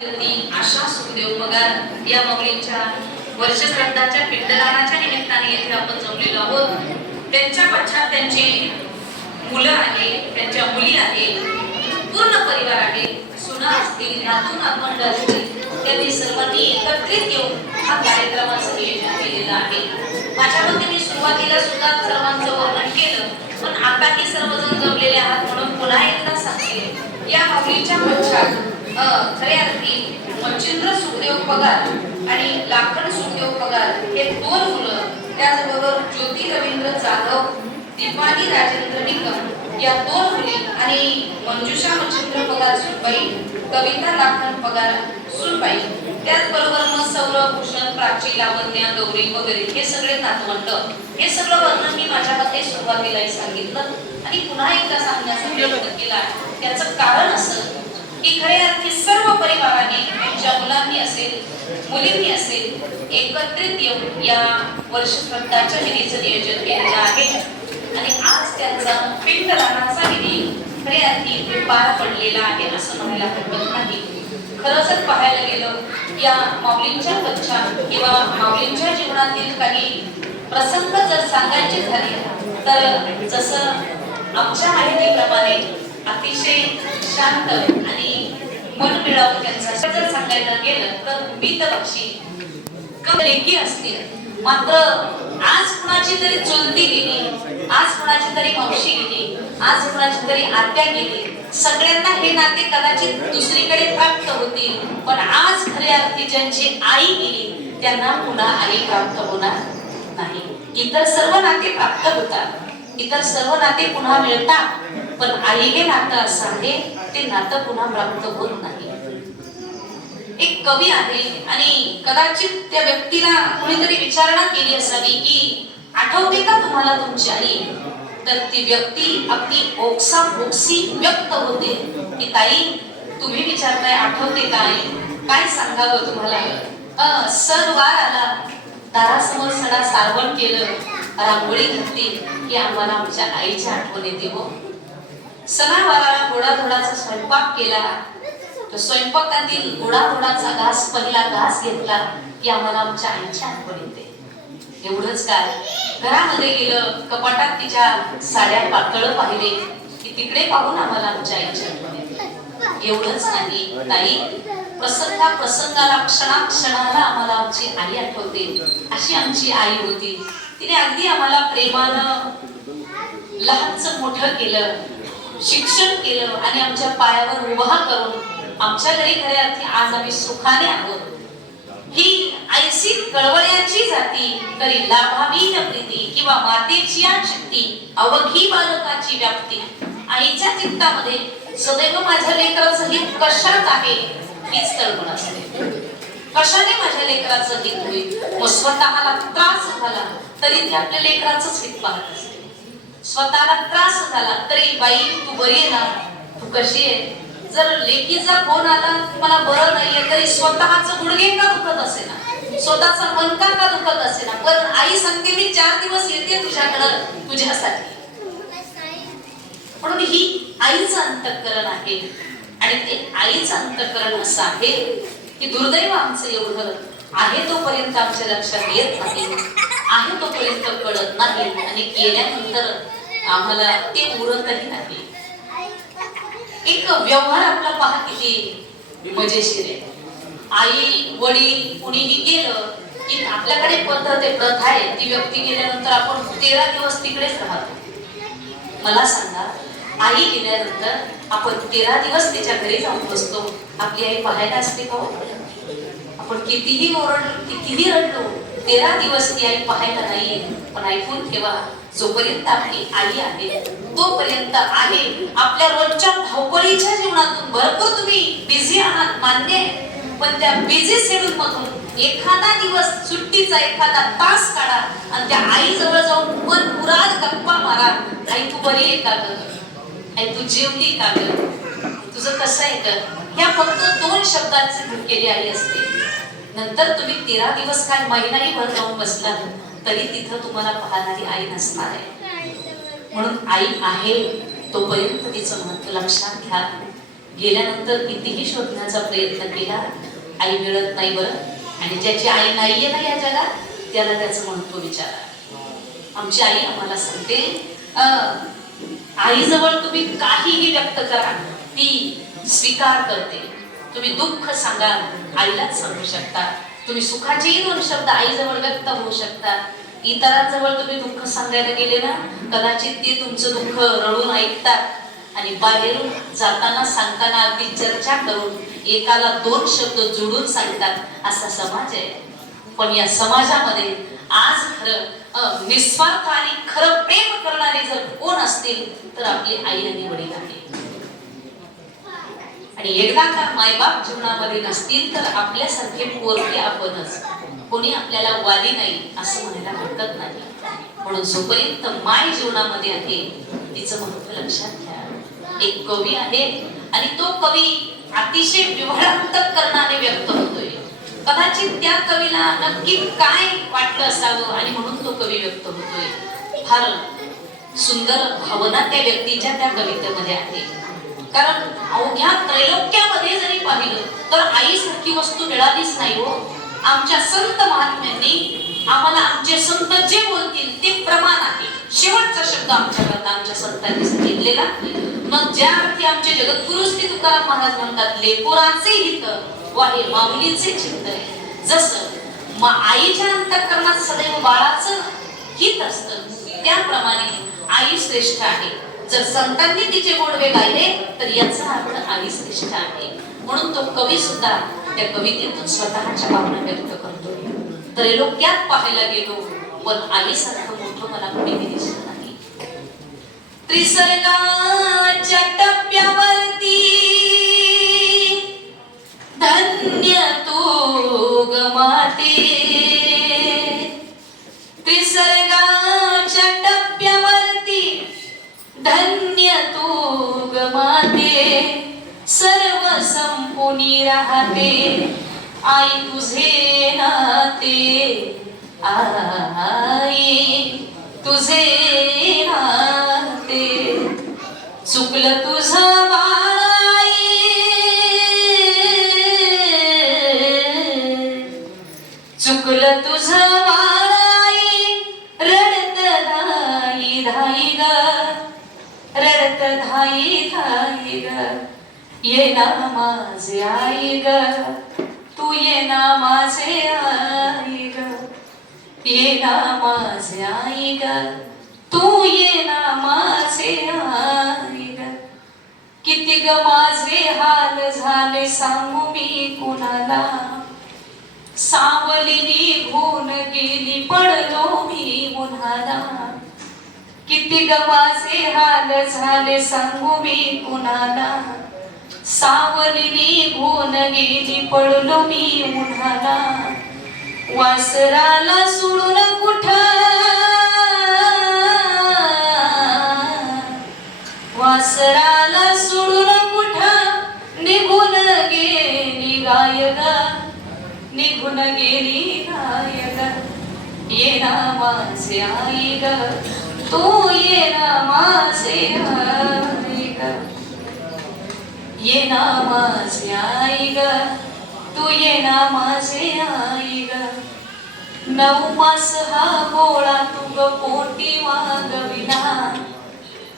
आशा सुखदेव पगार या माऊलींच्या वर्षश्राद्धाच्या पिंडदानाच्या निमित्ताने येथे आपण जमलेलो आहोत। त्यांच्या पश्चात त्यांची मुलं आहे, त्यांच्या मुली आहे, पूर्ण परिवार आहे, सुना असतील, नातू नातवंड असतील, त्यांनी सर्वांनी एकत्रित येऊन हा कार्यक्रमाचं नियोजन केलेलं आहे। माझ्या मते मी सुरुवातीला सुद्धा सर्वांचं वर्णन केलं, पण आताही सर्वजण जमलेले आहात म्हणून पुन्हा एकदा सांगते। या माऊलींच्या पश्चात खऱ्या अर्थी मच्छिंद्र सुखदेव पगार आणि लाखन सुखदेव पगार हे दोन मुलं, त्याचबरोबर ज्योती रवींद्र जाधव, दीपाली राजेंद्र निकम या दोन मुली आणि मंजुषा मच्छिंद्र पगार सुनबाई, कविता लाखन पगार सुनबाई, त्याचबरोबर मग सौरभ, भूषण, प्राची, लावण्या, गौरी वगैरे हे सगळे नातवंड। हे सगळं वर्णन मी माझ्या हाते सुरुवातीलाही सांगितलं आणि पुन्हा एकदा सांगण्याचा प्रयत्न केला। त्याचं कारण असं की खरे अर्थी सर्व परिवाराने त्यांच्या मुलांनी असेल, मुलींनी असेल, एकत्रित येऊन या वर्षश्राद्धाच्या विधीचं नियोजन केलेलं आहे आणि आज त्यांचा पिंडदानाचा विधी खरे अर्थी पार पडलेला आहे असं म्हणायला हरकत नाही। खरं जर पाहायला गेलं या माऊलींच्या पश्चात किंवा माऊलींच्या जीवनातील काही प्रसंग जर सांगायचे झाले तर जसं आमच्या माहितीप्रमाणे अतिशय शांत आणि मन मिळावं त्यांचा जर सांगायला गेलं तर बीतपक्षी लेखी असतील, मात्र आज कुणाची तरी चुलती गेली, आज कुणाची तरी मावशी गेली, आज कुणाची तरी आत्या गेली, सगळ्यांना हे नाते कदाचित दुसरीकडे प्राप्त होतील, पण आज खऱ्या अर्थी ज्यांची आई गेली त्यांना पुन्हा आई प्राप्त होणार नाही। इतर सर्व नाते प्राप्त होतात, इतर सर्व नाते पुन्हा मिळतात, पण आई हे नातं असं आहे ते नातं पुन्हा प्राप्त होत नाही। एक कवी आहे आणि कदाचित त्या व्यक्तीला कोणीतरी विचारणा केली असावी की आठवते का तुम्हाला तुमची आई, तर ती व्यक्ती अगदी ओक्साबोक्सी व्यक्त होते की ताई तुम्ही विचारताय आठवते काय, काय सांगावं तुम्हाला। सण वार आला, दारासमोर सडा सारवण केलं, रांगोळी घातली की आम्हाला आमच्या आईची आठवण येते हो। सणावाराला गोडाधोडाचा स्वयंपाक केला, तो स्वयंपाकातील गोडाधोडाचा घास पहिला घास घेतला की आम्हाला आमच्या आईची आठवण येते। एवढंच काय, घरामध्ये गेलं, कपाटात तिच्या साड्या पातळ पाहिले की तिकडे पाहून आम्हाला आमच्या आईची आठवण येते। एवढंच नाही ताई, प्रसंगाला क्षणाक्षणाला आम्हाला आमची आई आठवते, अशी आमची आई होती। तिने अगदी आम्हाला प्रेमानं लहानचं मोठं केलं, शिक्षण केलं आणि आमच्या पायावर उभा करून आमच्या घरी खऱ्या अर्थी आज आम्ही सुखाने आहोत। ही ऐसी कळवळ्याची जाती तरी लाभावी न प्रीती, किंवा मातेची या शक्ती अवघी बालकाची व्याप्ती। आईच्या चित्तामध्ये सदैव माझ्या लेकराचं हित कशात आहे हीच कल्पना असते, कशाने माझ्या लेकराचं हित होईल। मग स्वतःला त्रास झाला तरी ती आपल्या लेकराचंच हित पाहत असते, स्वतःला त्रास झाला तरी बाई तू बरी आहे ना, तू कशी आहे। जर लेकीचा फोन आला मला बरं नाहीये तरी स्वतःचं गुडघे का दुखत असे ना, स्वतःचा मनका का दुखत असे ना, पण आई सांगते मी 4 दिवस येते तुझ्याकडं तुझ्यासाठी। म्हणून ही आईचं अंतःकरण आहे आणि ते आईचं अंतःकरण असं आहे की दुर्दैव आमचं एवढं आहे तोपर्यंत आमच्या लक्षात येत नाही, आहे तोपर्यंत कळत नाही आणि केल्यानंतर आम्हाला ते उरतही नाही। एक व्यवहार आपला पहा किती मजेशीर आहे। आई वडील कुणीही गेलं की आपल्याकडे पद्धत आहे, प्रथा आहे, ती व्यक्ती गेल्यानंतर आपण 13 दिवस तिकडेच राहतो। मला सांगा, आई गेल्यानंतर आपण 13 दिवस तिच्या घरी जाऊन बसतो, आपली आई पाहायला असते का? आपण कितीही ओरडलो, कितीही रडलो, 13 दिवस ती आई पाहायला नाही। पण ऐकून ठेवा, जोपर्यंत आपली आई आहे तोपर्यंत आहे। आपल्या रोजच्या धावपळीच्या जीवनातून भरपूर तुम्ही बिझी आहात मान्य आहे, पण त्या बिझी शेड्यूल मधून एखादा दिवस सुट्टीचा एखादा तास काढा आणि त्या आई जवळ जाऊन मन पुराण गप्पा मारा। आई तू बरी आहे का ग, आई तू जेवली का ग, तुझं कसं आहे ग, ह्या फक्त 2 शब्दांचे भुकेली आई असते। नंतर तुम्ही 13 दिवस काय महिनाही भर जाऊन बसला तरी तिथं तुम्हाला पाहणारी आई नसणार आहे। म्हणून आई आहे तोपर्यंत तिचं महत्व लक्षात घ्या। गेल्यानंतर कितीही शोधण्याचा प्रयत्न केला, आई मिळत नाही बरं. आणि ज्याची आई नाहीये ना या जगात, त्याला त्याचं महत्व विचारा. आमची आई आम्हाला सांगते, आईजवळ तुम्ही काहीही व्यक्त करा, ती स्वीकार करते. तुम्ही दुःख सांगा, आईलाच सांगू शकता. तुम्ही सुखाचेही दोन शब्द आईजवळ व्यक्त होऊ शकता. इतरांजवळ तुम्ही दुःख सांगायला गेले ना, कदाचित ते तुमचं दुःख रडून ऐकतात आणि बाहेरून जाताना सांगताना अगदी चर्चा करून एकाला दोन शब्द जोडून सांगतात. असा समाज आहे. पण या समाजामध्ये आज खरं निस्वार्थ आणि खरं प्रेम करणारे जर कोण असतील तर आपली आई आणि वडील आहे. आणि एकदा का मायबाप जीवनामध्ये नसतील तर आपल्यासारखे पोरके आपणच. कोणी आपल्याला वाली नाही असं म्हणायला हरकत नाही. म्हणून जोपर्यंत माय जीवनामध्ये आहे तिचं महत्व लक्षात घ्या. एक कवी आहे आणि तो कवी अतिशय विव्हळांतकरणाने व्यक्त होतोय. कदाचित त्या कवीला नक्की काय वाटलं असावं आणि म्हणून तो कवी व्यक्त होतोय. फार सुंदर भावना त्या व्यक्तीच्या त्या कवितेमध्ये आहे. कारण अवघ्या त्रैलोक्यामध्ये जरी पाहिलं तर आईसारखी वस्तू मिळालीच नाही हो. आमच्या संत महात्म्यांनी आम्हाला आमचे संत जे बोलतील ते प्रमाण आहे. शेवटचा शब्द आमच्या संतांनी सांगितलेला. मग ज्या अर्थी आमचे जगद्गुरु श्री तुकाराम महाराज म्हणतात, लेकराचे हित वाहे माऊलीचे चिंतन. जसं आईच्या अंतःकरणात सदैव बाळाचं हित असतं, त्याप्रमाणे आई श्रेष्ठ आहे. जर संतांनी तिचे गोडवे गायले तर याचा अर्थ आई श्रेष्ठ आहे. म्हणून तो कवी सुद्धा त्या कवितेतून स्वतःच्या भावना व्यक्त करतो. त्रैलोक्यात पाहायला गेलो पण आईसारखं मोठं मला कोणीही दिसत नाही. त्रिसर्गाच्या टप्प्यावरती धन्य तू ग माते. त्रिसर्गाच्या टप्प्यावरती धन्य तू ग माते. सर्व संपूनी राहते आई तुझे नाते. आई तुझे नाते. चुकलं तुझं बाई, चुकलं तुझं बाई. रडत धाई धाई ग, रडत धाई धाई ग. ये ना माझे आई ग, तू ये ना माझे आई ग. ये ना माझे आई ग, तू ये ना माझे आई ग. किती ग माझे हाल झाले सांगू मी कुणाला. सावली निघून गेली पडलो मी उन्हाला. किती ग माझे हाल झाले सांगू मी कुणाला. सावली निघून गेली पडलो मी उन्हाला. वासराला सोडून कुठं, वासराला सोडून कुठं निघून गेली गाय ग, निघून गेली गाय ग. ये ना माझे आई ग, तू ये ना माझे आई ग. ये ना माझे आई ग, तू ये ना माझे आई ग. 9 मास हा गोळा तुग पोटी वागविला.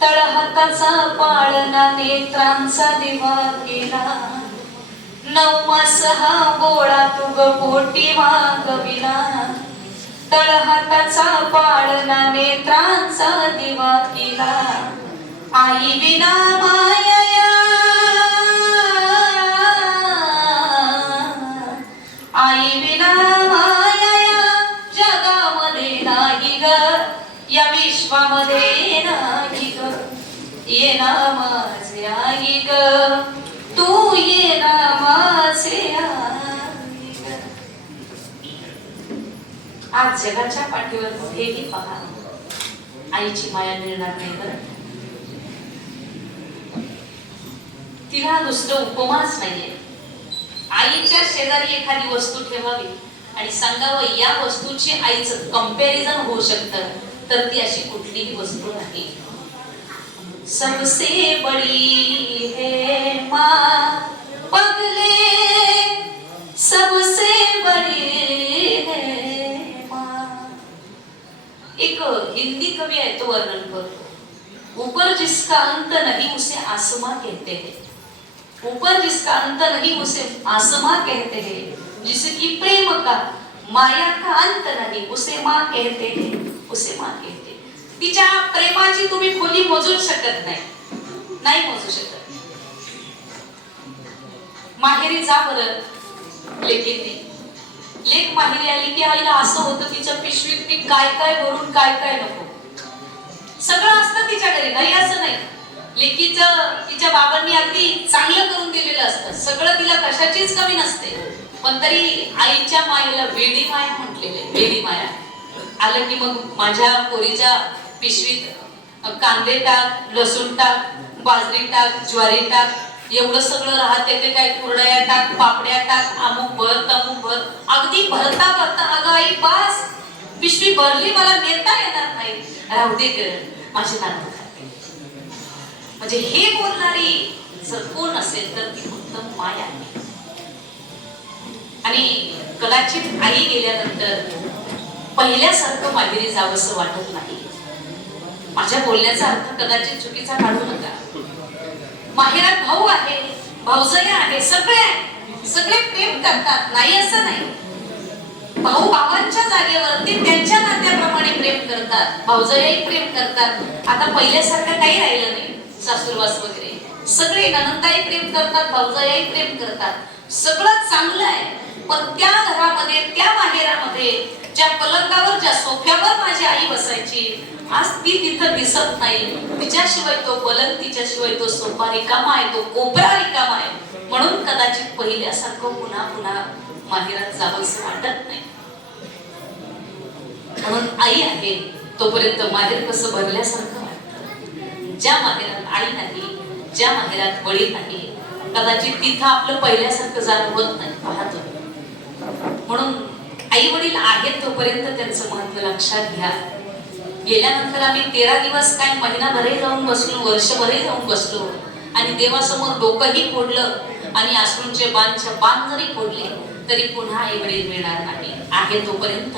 तळहाताचा पाळणा नेत्रांचा दिवा केला. 9 मास हा गोळा तुग पोटी वागविला. तळहाताचा पाळणा नेत्रांचा दिवा केला. आई विना माया, आई विना माया जगामध्ये नाही ग, या विश्वामध्ये नाही ग. ये ना माझे आई ग, तू ये ना माझे आई ग. आज जगाच्या पाठीवर कुठेही पहा आईची माया मिळणार नाही बरं. तिला दुसरं उपमाच नाहीये. आईच्या शेजारी एखादी वस्तू ठेवावी आणि सांगावं या वस्तूची आईचं कंपॅरिझन होऊ शकतं तर ती अशी कुठलीही वस्तू नाही. सबसे बड़ी है माँ, पगले सबसे बड़ी है माँ। एक हिंदी कवी आहे, तो वर्णन करतो, ऊपर जिसका अंत नहीं उसे आसमां कहते हैं, ऊपर जिसका अंत नहीं उसे आसमां कहते हैं, जिसकी प्रेम का माया का अंत नाही उसे माँ कहते हैं, उसे माँ कहते हैं। तिच्या प्रेमाची तुम्ही खोली मोजूच शकत नाही मोजू शकत। माहेरी जा बरं लेकीने, लेक माहेरी आली की आईला असं होतं तिच्या पिशवीत ती काय काय भरून काय काय नको सगळं असतं तिच्या घरी, नाही असं नाही। लेकीचं तिच्या बाबांनी अगदी चांगलं करून दिलेलं असतं, सगळं तिला कशाचीच कमी नसते, पण तरी आईच्या मायेला वेडी माया म्हटलेले, वेडी माया। आलं की मग माझ्या पोरीच्या पिशवीत कांदे टाक, लसूण टाक, बाजरी टाक, ज्वारी टाक, एवढं सगळं राहते ते काय, कुरडया टाक, पापड्या टाक, अमुक भर तमुक भर, अगदी भरता भरता अगं आई बास, पिशवी भरली, मला नेता येणार नाही, राहू दे ग माझे नातू खाते। म्हणजे हे बोलणारी जर कोण असेल तर ती फक्त माया आहे। आणि कदाचित आई गेल्यानंतर पहिल्यासारखं माहेरी जावंसं वाटत नाही। माझ्या बोलण्याचा अर्थ कदाचित चुकीचा काढू नका। माहेरात भाऊ आहे, भाऊजया आहे, सगळे प्रेम करतात, नाही असं नाही। भाऊ भावांच्या जागेवरती त्यांच्या नात्याप्रमाणे प्रेम करतात, भाऊजयाही प्रेम करतात। आता पहिल्यासारखं काही राहिलं नाही, सासूरवास वगैरे सगळे, ननंदाई प्रेम करतात, भाऊजयाही प्रेम करतात, सगळं चांगलं आहे। पण त्या घरामध्ये, त्या माहेरामध्ये ज्या पलंगावर, ज्या सोफ्यावर माझी आई बसायची, आज ती तिथं दिसत नाही। तिच्याशिवाय तो पलंग, तिच्याशिवाय तो सोफा रिकामा आहे, तो कोपरा रिकामा आहे। म्हणून कदाचित पहिल्यासारखं पुन्हा पुन्हा माहेरात जावंसं वाटत नाही। म्हणून आई आहे तोपर्यंत माहेर कसं भरल्यासारखं वाटतं। ज्या माहेरात आई नाही, ज्या माहेरात वडील नाही, कदाचित तिथं आपलं पहिल्यासारखं जाणं होत नाही, पाहतो। म्हणून आई वडील आहेत तोपर्यंत त्यांचं महत्व लक्षात घ्या। गेल्यानंतर आम्ही 13 दिवस काय, महिनाभरही जाऊन बसलो, वर्षभरही जाऊन बसलो, आणि देवासमोर डोकंही फोडलं आणि अश्रूंचे बाण जरी फोडले तरी पुन्हा आई वडील मिळणार नाही। आहे तोपर्यंत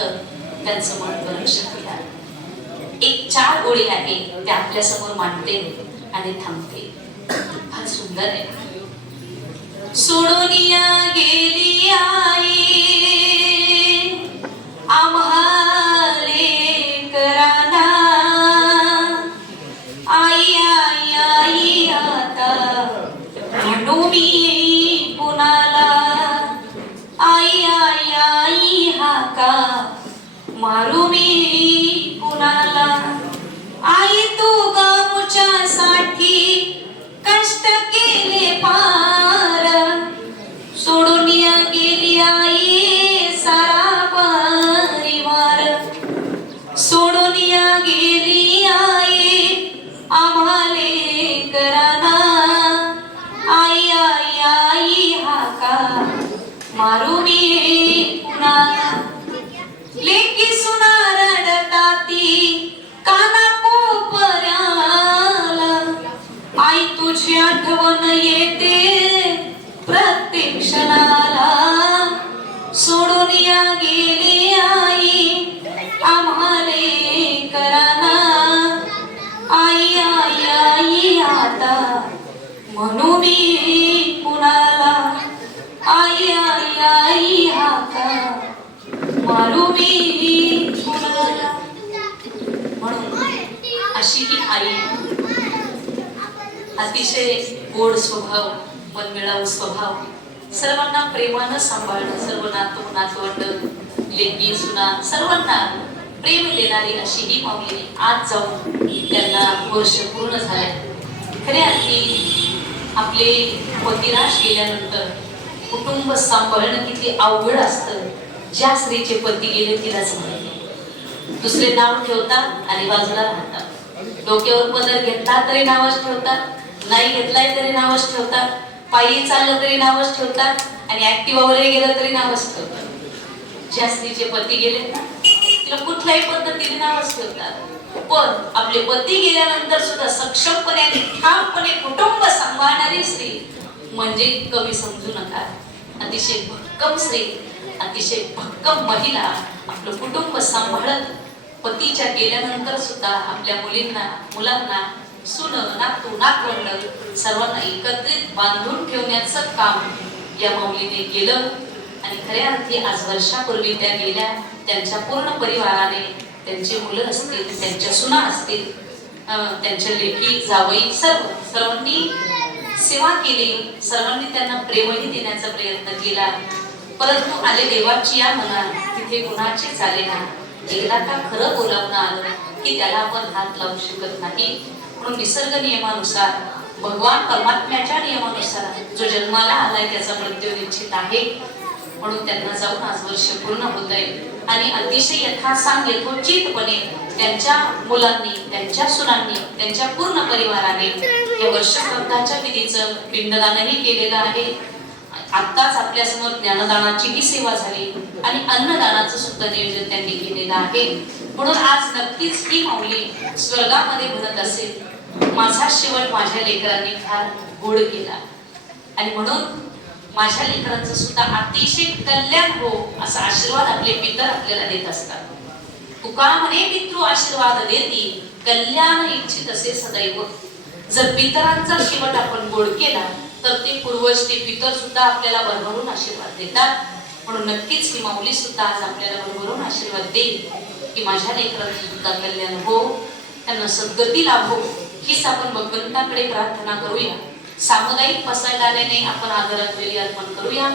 त्यांचं महत्व लक्षात घ्या। एक 4 ओळी आहे त्या आपल्या समोर मांडते आणि थांबते, फार सुंदर आहे। सोडूनिया गेली आई आम्हाले कराना, आई आई आई आता म्हणू मी कुणाला, आई आई आई हाका मारू मी कुणाला। आई तू गावच्यासाठी कष्ट केले पार, सोडून गेली आई सारा परिवार, सोडून गेली आई आम्हाले कराना, आई आई आई हाका मारू मी कुणाला। लेकी सुना रडताती काना कोपऱ्याला, आई तुझी आठवण येते प्रत्येक क्षणाला, सोडून गेली आई आम्हाले कराना, आई आई आई आता म्हणू मी कुणाला, आई आई आई हाका मारू मी कुणाला। म्हणून अशी ही आई, अतिशय गोड स्वभाव, मनमिळावू स्वभाव, सर्वांना प्रेमानं सांभाळणं, सर्व नातवंड, लेकी सुना सर्वांना प्रेम देणारी अशी ही माऊली आज जाऊन त्यांना वर्ष पूर्ण झाले। खऱ्या अर्थी आपले पतिराश गेल्यानंतर कुटुंब सांभाळणं किती अवघड असतं। ज्या स्त्रीचे पती गेले तिलाच माहिती। दुसरे नाव ठेवतात आणि बाजूला राहतात, डोक्यावर पदर घेतला तरी नावच ठेवतात, नाही घेतलाय तरी नावच ठेवतात, पायी चाललं तरी नावच ठेवतात, आणि ऍक्टिव्हा वगैरे गेलं तरी नावच ठेवतात। ज्या स्त्रीचे पती गेले ना तिला कुठल्याही पद्धतीने नावच ठेवतात। पण आपले पती गेल्यानंतर सुद्धा सक्षमपणे आणि ठामपणे कुटुंब सांभाळणारी स्त्री म्हणजे कमी समजू नका. अतिशय भक्कम स्त्री, अतिशय भक्कम महिला आपलं कुटुंब सांभाळत पतीच्या गेल्यानंतर सुद्धा आपल्या मुलींना, मुलांना, सुन, नातू, नातवंड सर्वांना एकत्रित बांधून ठेवण्याचं काम या माऊलीने केलं. आणि खऱ्या अर्थी आज वर्षापूर्वी त्या गेल्या. त्यांच्या पूर्ण परिवाराने, त्यांचे मुलं असतील, त्यांच्या सुना असतील, त्यांच्या लेकी, जावई, सर्वांनी सेवा केली. सर्वांनी त्यांना प्रेमही देण्याचा प्रयत्न केला. परंतु आले देवाची या मना, तिथे कुणाचेच आले ना. एकदा का खरं बोलावणं आलं की त्याला आपण हात लावू शकत नाही. म्हणून निसर्ग नियमानुसार, भगवान परमात्म्याच्या नियमानुसार जो जन्माला आलाय त्याचा मृत्यू निश्चित आहे. म्हणून त्यांना जाऊन आज वर्ष पूर्ण होत आहे. आणि अतिशय यथासांग यथोचितपणे त्यांच्या मुलांनी, त्यांच्या सुनांनी, त्यांच्या पूर्ण परिवाराने या वर्षश्राद्धाच्या विधीचं पिंडदानही केलेलं आहे. आत्ताच आपल्या समोर ज्ञानदानाचीही सेवा झाली आणि अन्नदानाचं सुद्धा नियोजन त्यांनी केलेलं आहे. म्हणून आज नक्कीच ही माऊली स्वर्गामध्ये म्हणत असेल, माझा शेवट माझ्या लेकरांनी फार गोड केला. आणि म्हणून माझ्या लेकरांचं सुद्धा अतिशय कल्याण हो असा आशीर्वाद आपले पितर आपल्याला देत असतात. तुका म्हणे पितृ आशीर्वाद देती, कल्याण इच्छित असे सदैव. जर पितरांचा शेवट आपण गोड केला तर ते पूर्वज, ते पितर सुद्धा आपल्याला भरभरून आशीर्वाद देतात. म्हणून नक्कीच ही माऊली सुद्धा आज आपल्याला भरभरून आशीर्वाद देईल की माझ्या लेकरांचं सुद्धा कल्याण हो, त्यांना सद्गती लाभो. हीच आपण भगवंताकडे प्रार्थना करूया. सामुदायिक पसायदाने आपण आदरांजली अर्पण करूया.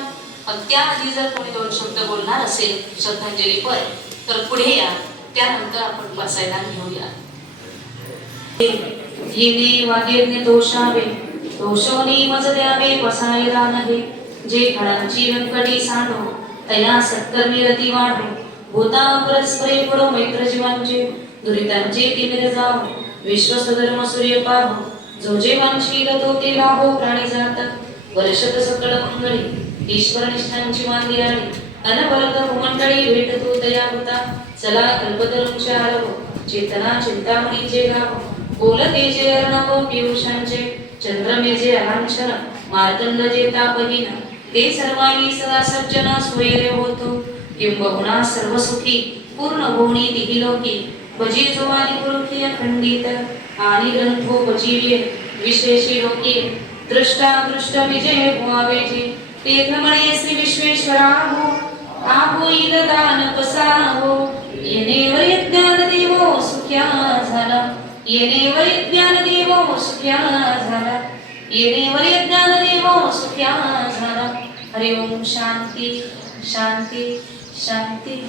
पण त्याआधी जर कोणी दोन शब्द बोलणार असेल श्रद्धांजलीपर तर पुढे या, त्यानंतर आपण पसायदान घेऊया. येणे वागेने दोषावे, दोषोनी मज द्यावे पसायदान हे. जे फळांची व्यंकटी सांडो, तया सत्कर्मी रती वाढो. भूता परस्परे पडो मैत्र जीवांचे, दुरितांचे तिमिर जावो. विश्वसधर्म सूर्य पाहो, जो जे वांशील तो ते लाभो. प्राणी जातात वर्षत सकळ मंगळी, ईश्वर निष्ठांची मांदी आली. अनबलत भूमंडळी भेटतो दया होता. चला कल्पतरूंचे आरव, चेतना चिंतामणीचे गाव. बोलते जे अर्णव पियुषांचे, चंद्रमेजे अलांछन. मार्तंड जे तापहीन, ते सर्वांनी सदा सज्जन सोयरे होतो. किंबहुना सर्व सुखी पूर्ण भुवनी दिही लोकी. भजी जो आणि पुरुखी अखंडित, आणि ग्रंथोपजीवे विशेषी लोके. दृष्टा दृष्ट विजय व्हावे जे, तेथ म्हणे श्री विश्वेश्वरा हो. आहो इल दान पसाहो, येणेवर ज्ञान देवो सुख्या झाला. येणेवर ज्ञान देवो सुख्या झाला. येणेवर ज्ञान देवो सुख्या झाला. हरि ओम. शांती शांती शांती.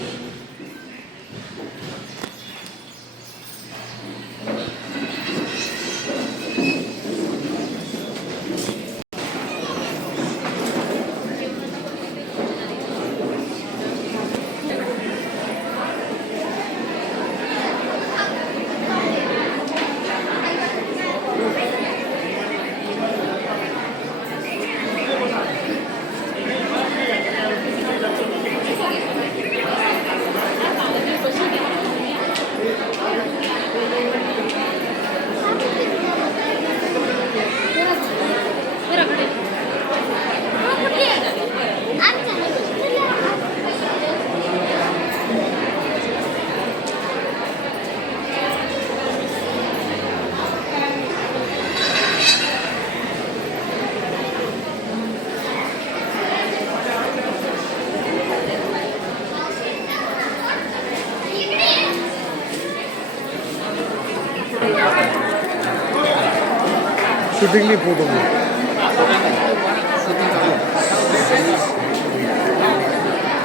शूटिंगली फोटो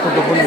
फोटो पण